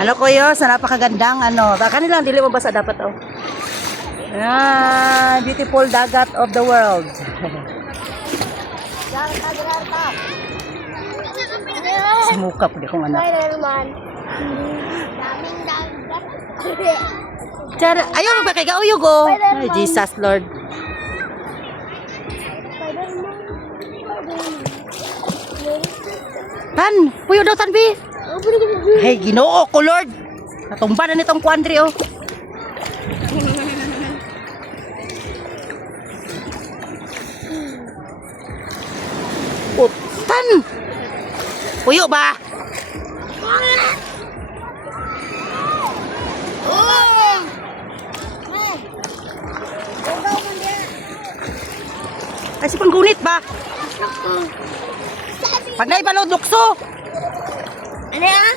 Ano ko yun? Sa napakagandang ano. Kanilang dili mo basa dapat oh. Beautiful dagat of the world. Sumuka po di kong anak. Ayaw ba kay gauyog oh. Ay, Jesus Lord. Tan, puyo daw tan bi. Hey, Ginoo ko Lord. Natumba na nitong kuandri oh. Tan. Puyo ba? Kasi panggunit ba? Pag naibalod lukso. Ano yan?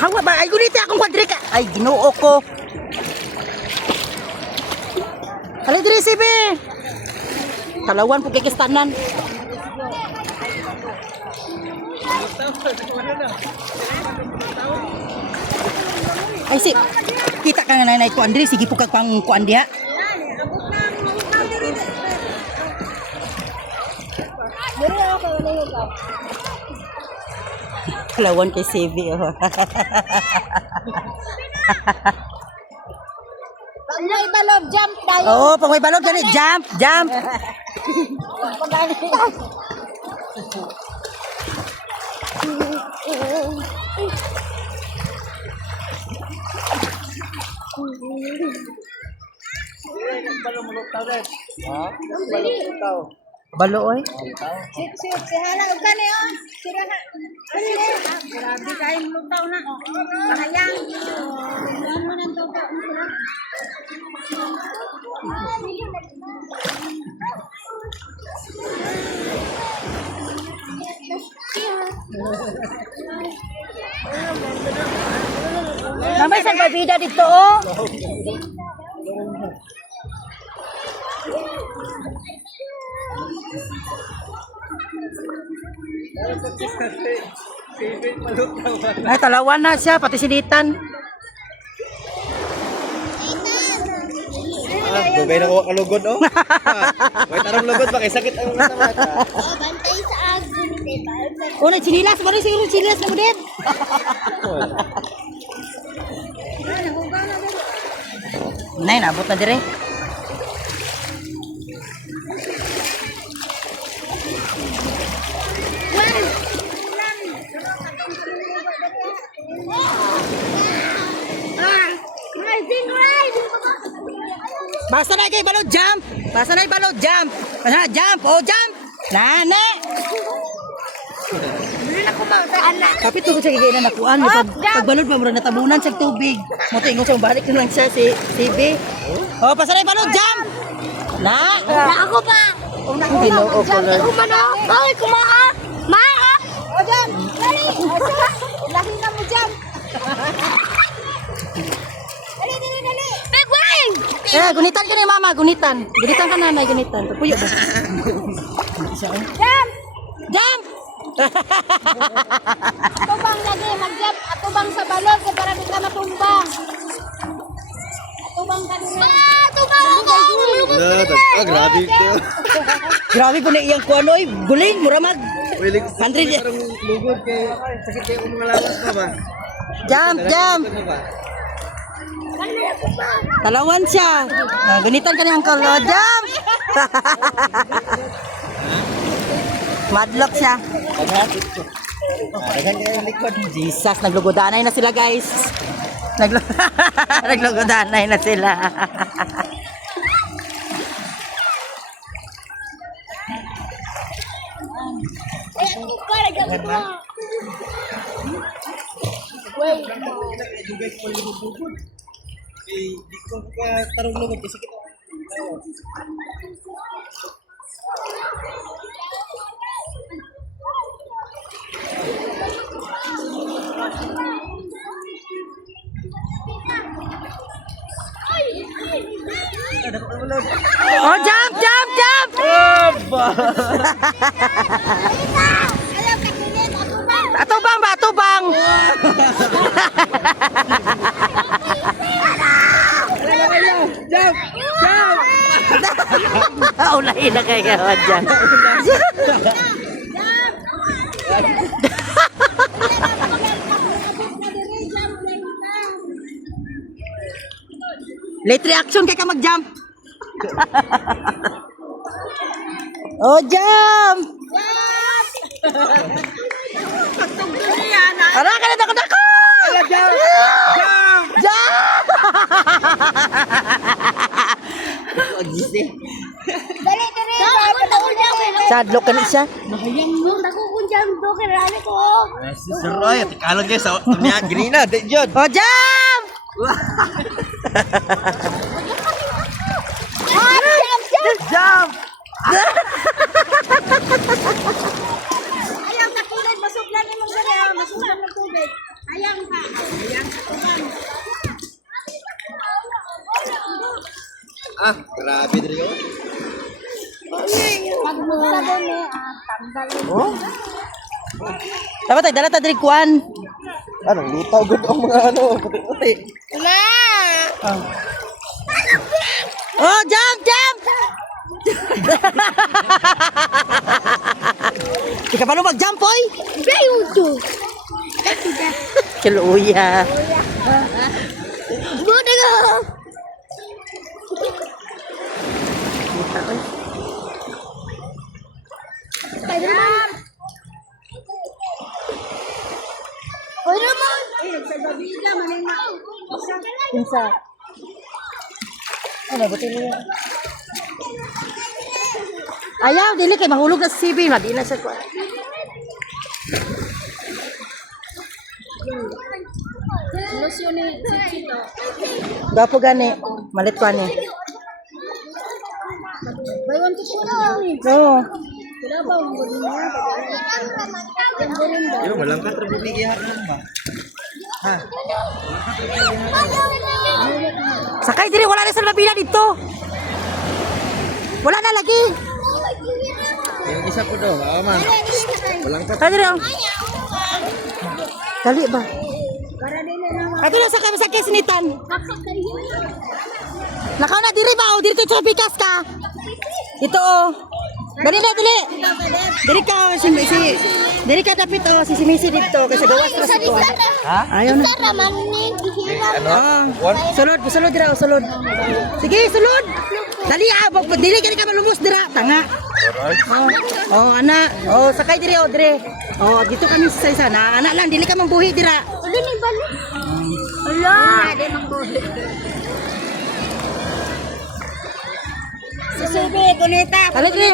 Hawa ba? Ay guniti akong kwadrika. Ay Ginoo ko. Halid diri sibe. Talawan po kikistanan. Ay si kita ka nga nanay ko Andre sige po kag pang kuan diha. Talawan kay CV oh. Pag may balog, jump tayo. Oo, pag may balog gani jump, jump. Balo oy. Si Halang, huwag ka na yun. Sira na. Grabe kayo lutaw na. Mahayang. Ano nang tawag mo sila? Namay sa barbida dito oh. Ay talawan na siya pati silitan. Dugay na ko kalugod oh. May tarong lugod ba kay sakit ang mga mata. Bantay sa agun. Una sinilas mo rin siguro sinilas na mo din. Nay nabot na dire. Basta na kay balot jump. Basta na balot jump. Basta jump. Oh jump. Nane. Kapit ko sa gigay na nakuan. Pag balot ba mura natabunan sa tubig. Muti ko sa balik na lang siya si CB. Oh basta na balot jump. Na. Ako pa. Ginoo ko Lord. Kumano? Bakit kumaha? Maa! O dyan! Dali! Lahi na mo dyan! Dali, dali, dali! Big wing! Gunitan ka ni mama, gunitan. Gunitan ka nanay, gunitan. Puyo ba? Jump! Jump! Atubang lagi, mag-jump. Atubang sa balon kaya para di ka matumbang. Atubang ka din. Atubang ako! Grabe ito. Grabe po na iyang kuan oy, guling muramag. Wilig 100. tarong lugod kay sakit kay mga lawas pa ba. Jump, jump. Talawan siya. Gunitan ka ni Uncle Lord. Jump! Madlock siya. Dagan kay likod. Jesus, naglugodanay na sila guys. Naglugodanay na sila. Dugay ko lugod. Eh di ko ka tarong lugod kasi kita. Oh, jump, jump, jump! Atubang ba? Atubang! Naulahin na kay kawan dyan. Late reaction kay ka mag-jump. Oh, jump! Ara ka na dako-dako! Jump! Jump! Dali. Sadlo ka na siya. Nakukunjang do kaya ko. Suroy, tikalon guys. Tumiya, ganina. Jod. Oh, jump! Jump! Ayaw na tubig, masuglan ni mong dali. Masuglan ng tubig. Ayaw ka. Ah, grabe diri ko. Pag mula doon tanggal. Oh? Dapat tayo, dala tayo diri kuan. Anong lutaw gud ang mga ano, puti-puti. Na! Oh, jump, jump! Di ka pa mag-jump, oy? Bayuto. Kiluya. Buda ka. Spider-Man. Spider-Man. Sa gabi ka, maning mao. Pinsa. Ano, buti niya. Ayaw, dili kay mahulog na si CB. Madi na siya kuan. Lusyo ni si Chito. Gapo gani. Malit ko ni. Buy one to lang. Oo. Kila ba ang gulo niya? Yo, malangkat ra bibigyan ba? Ha. Sakay diri, wala na sa labina dito. Wala na lagi. Yung isa po do, ma'am. Malangkat. Kaya diri. Oh. Dali ba? Ay, dili sakay sa kisnitan. Nakaw na diri ba? O, diri to bikas ka. Ito oh. Dali na, dali. Diri ka, diri ka dapit oh, si Missy dito kasi gawas ra sa kuan. Ha? Ayaw na. Raman ni gihiram. Ano? Ah, One? sulod dira, oh, sulod. Sige, sulod. Dali ah, dili ka malumos dira, tanga. Oh, ana. Oh, sakay diri oh, diri. Oh, dito kami sa isa na. Ana lang, dili ka mambuhi dira. Uli ni balik. Ala, di magbuhi. Susubi, gunita. Ali diri.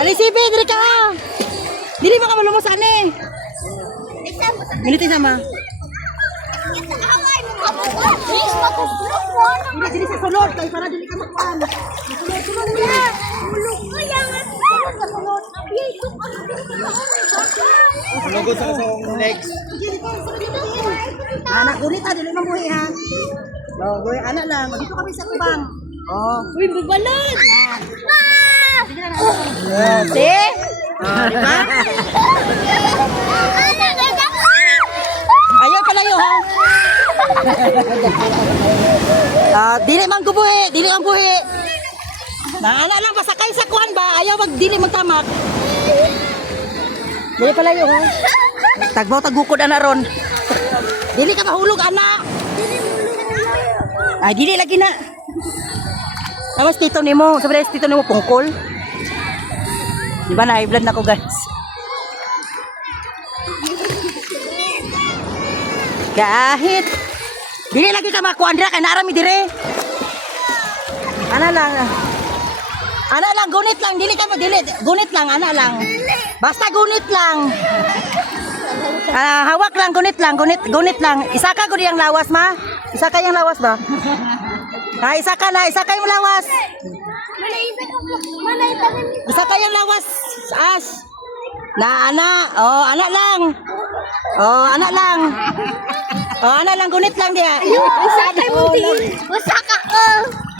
Ali sibe diri ka. Dili ba ka malumos ani? Minute sama. Please, Dili diri sa sulod kay para dili ka makuan. sulod na. Ulog ko yan. Sulod. Ito pa. Lugod sa kasong next. Anak gunit ah, dili mambuhi ha. Oh, goy anak lang. Dito kami sa kubang. Oh. Uy, bubalon. Si? Ah, di ba? Ayaw palayo ha. Dili man gubuhi, dili man buhi. Naana lang pasakay sa kuan ba? Ayaw wag dili magtamak. Dili palayo ha. Tagbaw tagukod ana ron. Dili ka mahulog ana. Ay dili lagi na. Tapos tito nimo, sabi tito nimo pungkol. Di ba na high blood na ko guys? Kahit dili lagi ka makuandra kay narami dire. Ana lang gunit lang dili ka dili gunit lang ana lang. Basta gunit lang. Hawak lang gunit lang. Isa ka gud yang lawas ma? Isa ka yang lawas ba? Ha, isa ka yung lawas. Isa ka yung lawas. As. Anak lang. Oh, anak lang. Oh, anak lang, gunit lang dia. Usaka mo din. Usaka ko.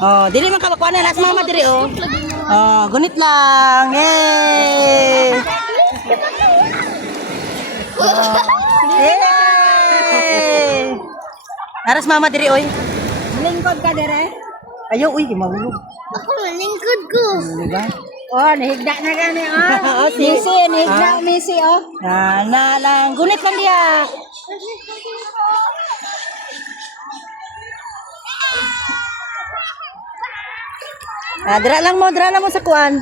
Oh, dili man ka makuha na nas mama diri oh. Oh, gunit lang. Yay! Yay! Aras mama diri oy. Lingkod ka dire. Ayaw, uy, mahulog. Ako, lingkod ko. Diba? Oh, nahigda na gani, oh. Oh, si- Missy, nahigda, Ah. Missy, oh. Na lang, gunit lang diya. Dra lang mo sa kuan.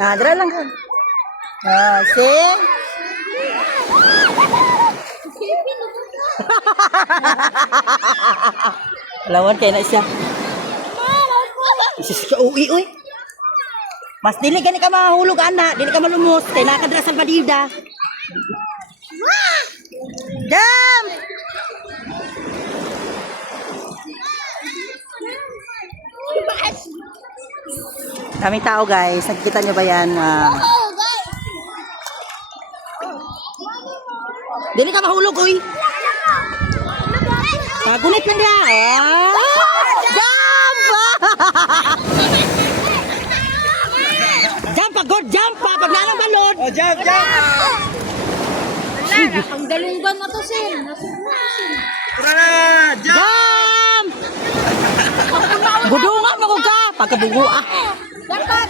Dra lang ka. See? Lawan kay na siya. Isis ka uwi, uy. Mas dili gani ka mahulog, ana. Dili ka malumos. Kay nakadra sa badida. Jam! Daming tao, guys. Nakikita nyo ba yan? Dili ka mahulog, uy. Gunit lang niya. Jump! Jump pa, God, jump pa. Pag nalang balon. Oh, jump, jump! Wala, ang galunggan na to, sir. Tara na! Jump! Jump! Budungan mo ko ka. Pagkabugo, ah. Dapat!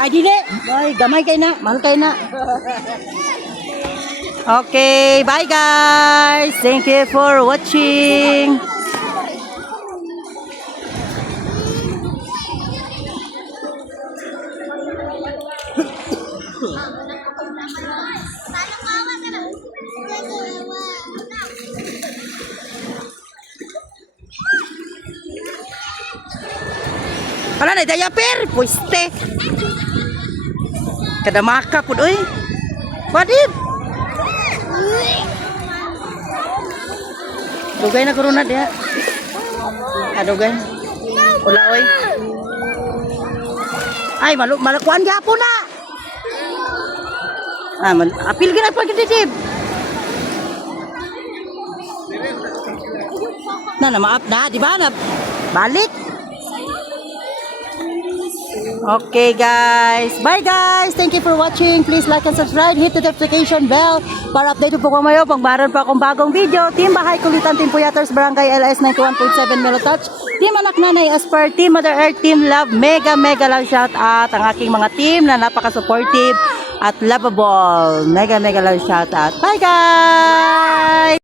Ay, dili. Ay, gamay kay na. Mahal kay na. Okay, bye guys. Thank you for watching. Wala na, diaper. Puiste. Kada maka pud oy. Wadid. Dugay na korona dia. Adugay. Wala oy. Ay malakuan gyapon na. Apil gina pag didib. Na maap na, di ba na? Balik. Okay guys, bye guys, thank you for watching. Please like and subscribe, hit the notification bell para update po kayo pag mayroon pa akong bagong video. Team Bahay Kulitan, Team Puyaters, Barangay LS 91.7 Melo Touch, Team Anak Nanay Asper, Team Mother Earth, Team Love, mega love shout out ang aking mga team na napaka-supportive at lovable. Mega love shout out. Bye guys!